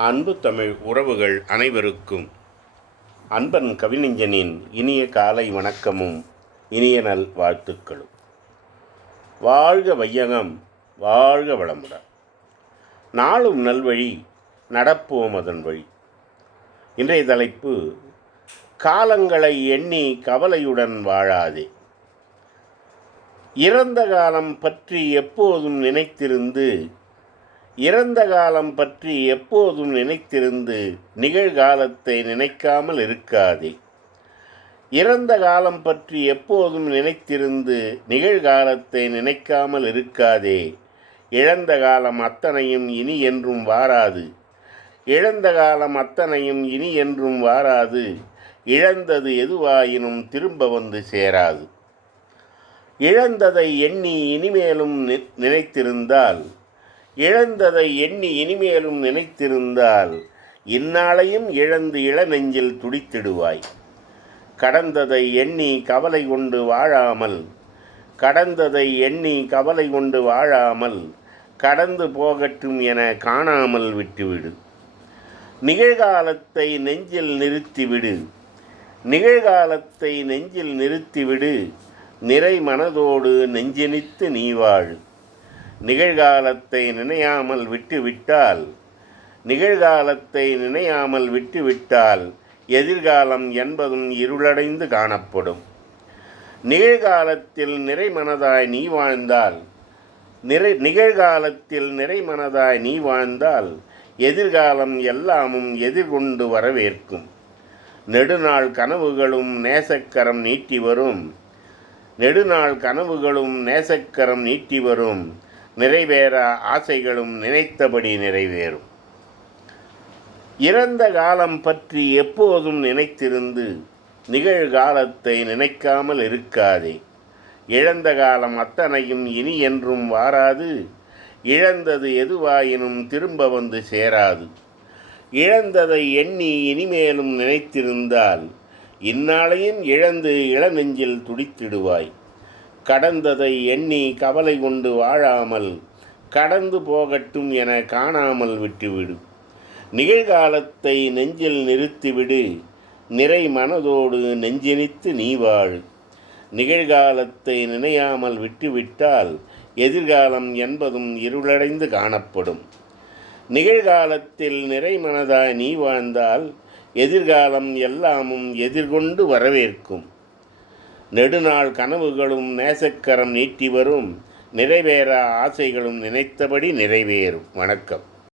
அன்பு தமிழ் உறவுகள் அனைவருக்கும். அன்பன் கவிஞனின் இனிய காலை வணக்கமும் இனிய நல் வாழ்த்துக்களும். வாழ்க வையகம் வாழ்க வளமுடன் நாளும் நல்வழி நடப்போம் அதன் வழி. இன்றைய தலைப்பு காலங்களை எண்ணி கவலையுடன் வாழாதே. இறந்த காலம் பற்றி எப்போதும் நினைத்திருந்து இறந்த காலம் பற்றி எப்போதும் நினைத்திருந்து நிகழ்காலத்தை நினைக்காமல் இருக்காதே. இறந்த காலம் பற்றி எப்போதும் நினைத்திருந்து நிகழ்காலத்தை நினைக்காமல் இருக்காதே. இழந்த காலம் அத்தனையும் இனி என்றும் வாராது. இழந்த காலம் அத்தனையும் இனி என்றும் வாராது. இழந்தது எதுவாயினும் திரும்ப வந்து சேராது. இழந்ததை எண்ணி இனிமேலும் நி- நினைத்திருந்தால் இழந்ததை எண்ணி இனிமேலும் நினைத்திருந்தால் இந்நாளையும் இழந்து இளநெஞ்சில் துடித்திடுவாய். கடந்ததை எண்ணி கவலை கொண்டு வாழாமல் கடந்ததை எண்ணி கவலை கொண்டு வாழாமல் கடந்து போகட்டும் என காணாமல் விட்டுவிடு. நிகழ்காலத்தை நெஞ்சில் நிறுத்திவிடு. நிகழ்காலத்தை நெஞ்சில் நிறுத்திவிடு. நிறை மனதோடு நெஞ்செனித்து நீ வாழ். நிகழ்காலத்தை நினையாமல் விட்டுவிட்டால் நிகழ்காலத்தை நினையாமல் விட்டுவிட்டால் எதிர்காலம் என்பதும் இருளடைந்து காணப்படும். நிகழ்காலத்தில் நிறைமனதாய் நீ வாழ்ந்தால் நிறை நிகழ்காலத்தில் நிறைமனதாய் நீ வாழ்ந்தால் எதிர்காலம் எல்லாமும் எதிர்கொண்டு வரவேற்கும். நெடுநாள் கனவுகளும் நேசக்கரம் நீட்டி வரும். நெடுநாள் கனவுகளும் நேசக்கரம் நீட்டி வரும். நிறைவேற ஆசைகளும் நினைத்தபடி நிறைவேறும். இறந்த காலம் பற்றி எப்போதும் நினைத்திருந்து நிகழ்காலத்தை நினைக்காமல் இருக்காதே. இழந்த காலம் அத்தனையும் இனி என்றும் வாராது. இழந்தது எதுவாயினும் திரும்ப வந்து சேராது. இழந்ததை எண்ணி இனிமேலும் நினைத்திருந்தால் இந்நாளையும் இழந்து இளநெஞ்சில் துடித்திடுவாய். கடந்ததை எண்ணி கவலை கொண்டு வாழாமல் கடந்து போகட்டும் என காணாமல் விட்டுவிடு. நிகழ்காலத்தை நெஞ்சில் நிறுத்திவிடு. நிறை மனதோடு நெஞ்செனித்து நீ வாழ். நிகழ்காலத்தை நினையாமல் விட்டுவிட்டால் எதிர்காலம் என்பதும் இருளடைந்து காணப்படும். நிகழ்காலத்தில் நிறை மனதாய் நீ வாழ்ந்தால் எதிர்காலம் எல்லாமும் எதிர்கொண்டு வரவேற்கும். நெடுநாள் கனவுகளும் நேசக்கரம் நீட்டி வரும் நிறைவேற ஆசைகளும் நினைத்தபடி நிறைவேறும். வணக்கம்.